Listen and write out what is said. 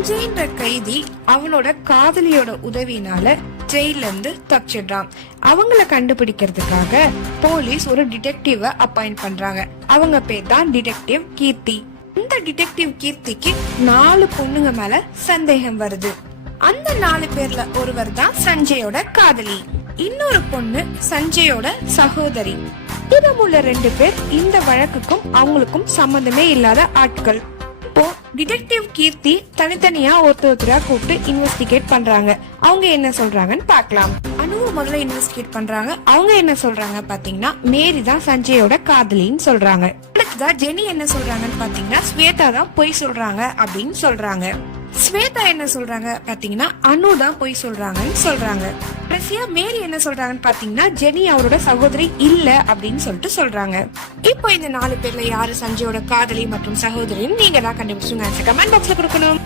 சஞ்சய்ன்ற கைதி அவனோட காதலியோட உதவினால ஜெயில இருந்து தப்பிச்சிடுறான். அவங்கள கண்டுபிடிக்கிறதுக்காக போலீஸ் ஒரு டிடெக்டிவ அப்பாயிண்ட் பண்றாங்க. அவங்க பேர் தான் டிடெக்டிவ் கீர்த்தி. இந்த டிடெக்டிவ் கீர்த்திக்கு 4 பொண்ணுங்க மேல சந்தேகம் வருது. அந்த 4 பேர்ல ஒருவர் தான் சஞ்சயோட காதலி. இன்னொரு பொண்ணு சஞ்சயோட சகோதரி. மீதமுள்ள 2 பேர் இந்த வழக்குக்கும் அவங்களுக்கும் சம்பந்தமே இல்லாத ஆட்கள். இப்போ டிடெக்டிவ் கீர்த்தி தனித்தனியா ஒருத்தரா கூப்பிட்டு இன்வெஸ்டிகேட் பண்றாங்க. அவங்க என்ன சொல்றாங்கன்னு பாக்கலாம். அனுவ முதல்ல இன்வெஸ்டிகேட் பண்றாங்க. அவங்க என்ன சொல்றாங்க பாத்தீங்கன்னா மேரி தான் சஞ்சயோட காதலின்னு சொல்றாங்க. அடுத்ததா ஜெனி என்ன சொல்றாங்கன்னு பாத்தீங்கன்னா ஸ்வேதா தான் பொய் சொல்றாங்க அப்படின்னு சொல்றாங்க. ஸ்வேதா என்ன சொல்றாங்க பாத்தீங்கன்னா அனு தான் பொய் சொல்றாங்கன்னு சொல்றாங்க. கடைசியா மேரி என்ன சொல்றாங்கன்னு பாத்தீங்கன்னா ஜெனி அவரோட சகோதரி இல்ல அப்படின்னு சொல்லிட்டு சொல்றாங்க. இப்போ இந்த 4 பேர்ல யாரு சஞ்சயோட காதலி மற்றும் சகோதரின்னு நீங்க தான் கண்டுபிடிச்சு கமெண்ட் பாக்ஸ்ல கொடுக்கணும்.